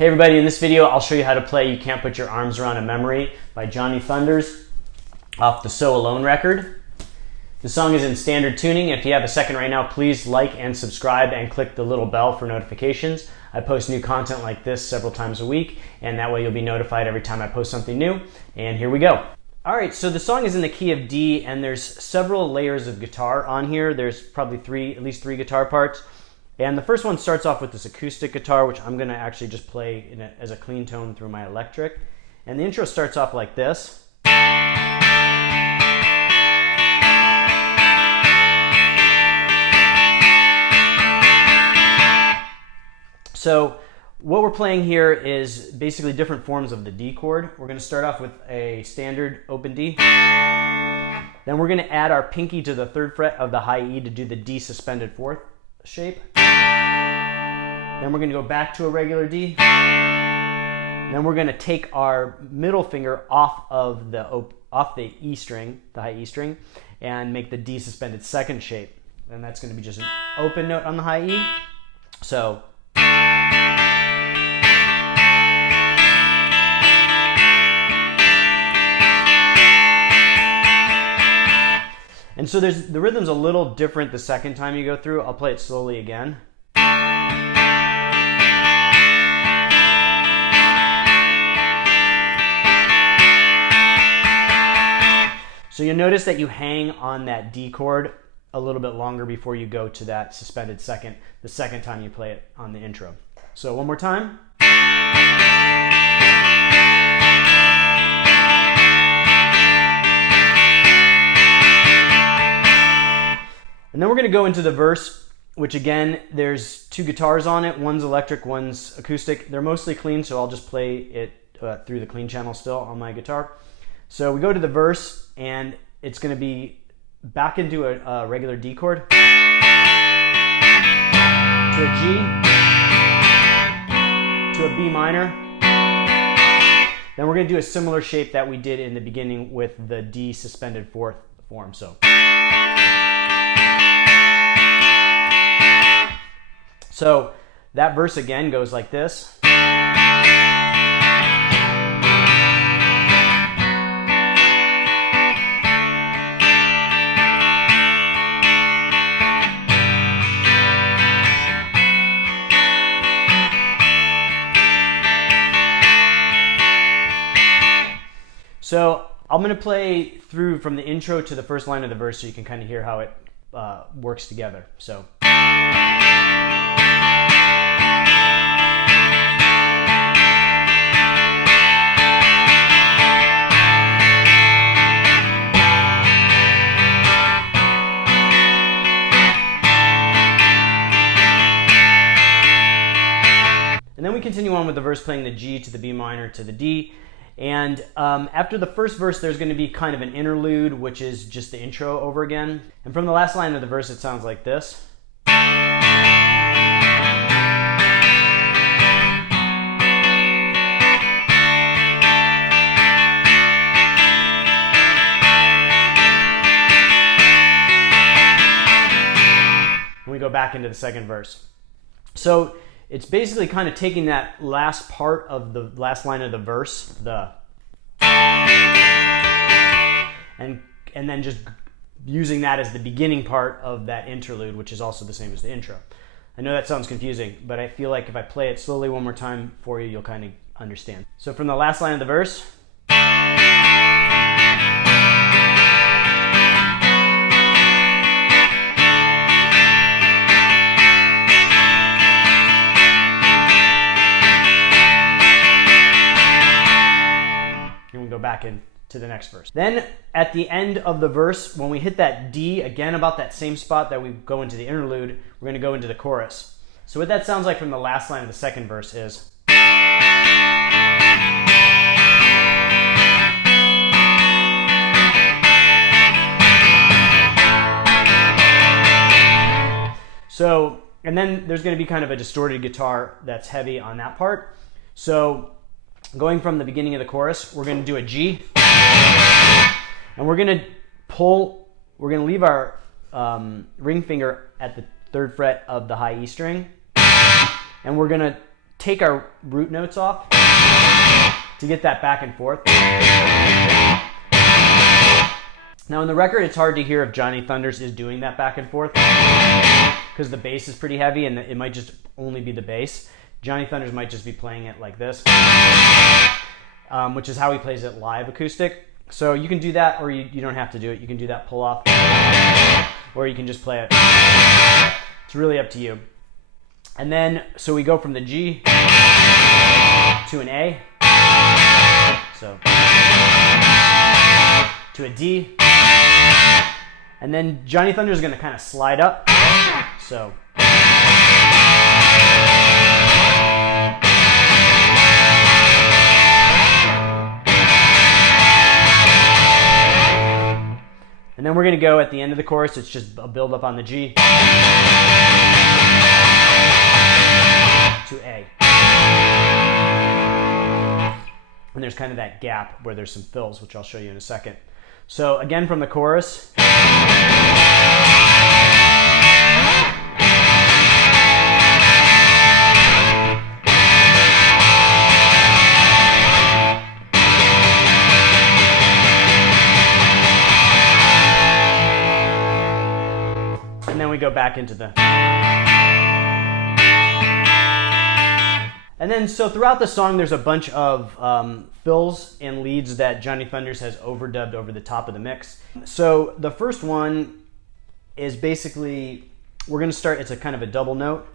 Hey everybody, in this video I'll show you how to play You Can't Put Your Arms Around a Memory by Johnny Thunders off the So Alone record. The song is in standard tuning. If you have a second right now, please like and subscribe and click the little bell for notifications. I post new content like this several times a week, and that way you'll be notified every time I post something new. And here we go. Alright, so the song is in the key of D, and there's several layers of guitar on here. There's probably at least three guitar parts. And the first one starts off with this acoustic guitar, which I'm going to actually just play as a clean tone through my electric. And the intro starts off like this. So what we're playing here is basically different forms of the D chord. We're going to start off with a standard open D. Then we're going to add our pinky to the 3rd fret of the high E to do the D suspended 4th shape. Then we're going to go back to a regular D. Then we're going to take our middle finger off the E string, the high E string, and make the D suspended 2nd shape. And that's going to be just an open note on the high E. So and so the rhythm's a little different the second time you go through. I'll play it slowly again. So you'll notice that you hang on that D chord a little bit longer before you go to that suspended 2nd, the second time you play it on the intro. So one more time. And then we're going to go into the verse, which again, there's 2 guitars on it. One's electric, one's acoustic. They're mostly clean, so I'll just play it through the clean channel still on my guitar. So we go to the verse, and it's going to be back into a regular D chord, to a G, to a B minor. Then we're going to do a similar shape that we did in the beginning with the D suspended 4th form. So that verse again goes like this. So I'm going to play through from the intro to the first line of the verse so you can kind of hear how it works together. So. And then we continue on with the verse playing the G to the B minor to the D. And after the first verse, there's going to be kind of an interlude, which is just the intro over again. And from the last line of the verse, it sounds like this. And we go back into the second verse. So it's basically kind of taking that last part of the last line of the verse, and then just using that as the beginning part of that interlude, which is also the same as the intro. I know that sounds confusing, but I feel like if I play it slowly one more time for you, you'll kind of understand. So from the last line of the verse, go back into the next verse. Then at the end of the verse, when we hit that D, again about that same spot that we go into the interlude, we're going to go into the chorus. So what that sounds like from the last line of the second verse is. So, and then there's going to be kind of a distorted guitar that's heavy on that part. So going from the beginning of the chorus, we're going to do a G, and we're going to leave our ring finger at the 3rd fret of the high E string, and we're going to take our root notes off to get that back and forth. Now in the record, it's hard to hear if Johnny Thunders is doing that back and forth because the bass is pretty heavy and it might just only be the bass. Johnny Thunders might just be playing it like this, which is how he plays it live acoustic. So you can do that, or you don't have to do it. You can do that pull off, or you can just play it. It's really up to you. And then, so we go from the G to an A, so to a D, and then Johnny Thunder is going to kind of slide up, so. And then we're going to go at the end of the chorus, it's just a build up on the G to A. And there's kind of that gap where there's some fills, which I'll show you in a second. So again from the chorus. And then we go back into the... And then, so throughout the song, there's a bunch of fills and leads that Johnny Thunders has overdubbed over the top of the mix. So the first one is basically, we're going to start, it's a kind of a double note.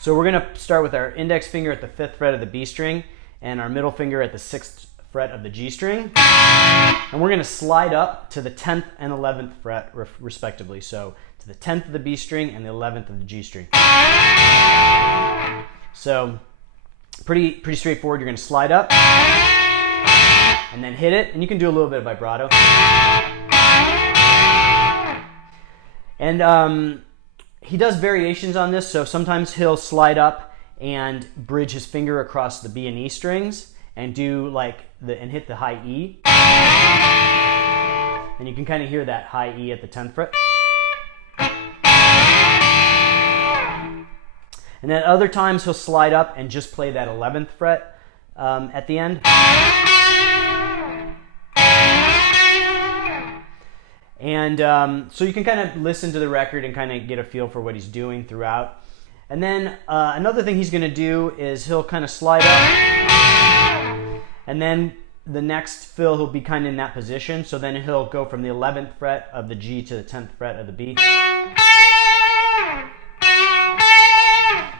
So we're going to start with our index finger at the 5th fret of the B string and our middle finger at the 6th fret of the G string. And we're going to slide up to the 10th and 11th fret respectively. So to the 10th of the B string and the 11th of the G string. So pretty straightforward. You're going to slide up and then hit it, and you can do a little bit of vibrato. And he does variations on this, so sometimes he'll slide up and bridge his finger across the B and E strings and do like and hit the high E. And you can kind of hear that high E at the 10th fret. And then other times he'll slide up and just play that 11th fret at the end. And so you can kind of listen to the record and kind of get a feel for what he's doing throughout. And then another thing he's going to do is he'll kind of slide up. And then the next fill he'll be kind of in that position. So then he'll go from the 11th fret of the G to the 10th fret of the B.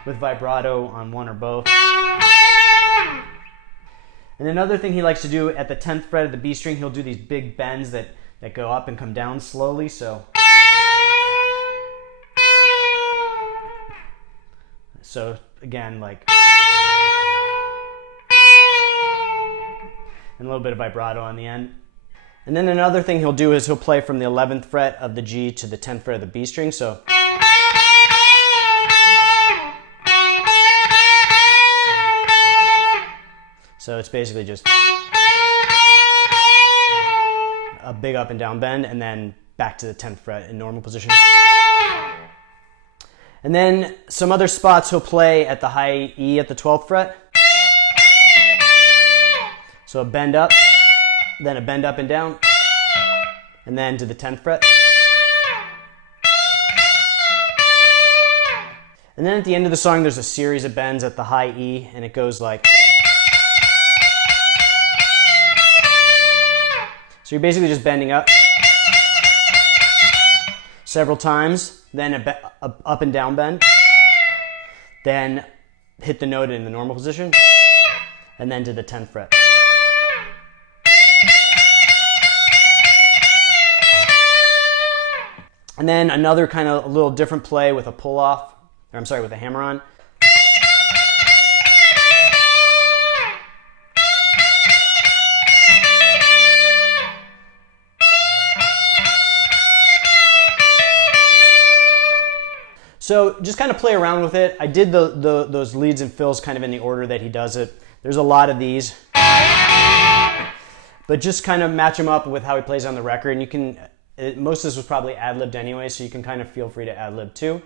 With vibrato on one or both. And another thing he likes to do at the 10th fret of the B string, he'll do these big bends that go up and come down slowly. So again, like, and a little bit of vibrato on the end. And then another thing he'll do is he'll play from the 11th fret of the G to the 10th fret of the B string. So it's basically just a big up and down bend and then back to the 10th fret in normal position. And then some other spots he'll play at the high E at the 12th fret. So a bend up, then a bend up and down, and then to the 10th fret. And then at the end of the song there's a series of bends at the high E and it goes like... So you're basically just bending up several times, then a up and down bend, then hit the note in the normal position, and then to the 10th fret. And then another kind of a little different play with a pull off, or I'm sorry, with a hammer on. So just kind of play around with it. I did those leads and fills kind of in the order that he does it. There's a lot of these. But just kind of match them up with how he plays on the record. And you can, most of this was probably ad-libbed anyway, so you can kind of feel free to ad-lib too.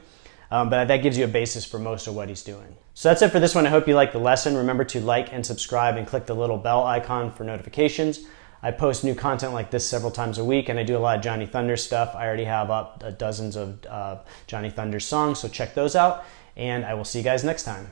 but that gives you a basis for most of what he's doing. So that's it for this one. I hope you liked the lesson. Remember to like and subscribe and click the little bell icon for notifications. I post new content like this several times a week, and I do a lot of Johnny Thunder stuff. I already have up dozens of Johnny Thunder songs, so check those out, and I will see you guys next time.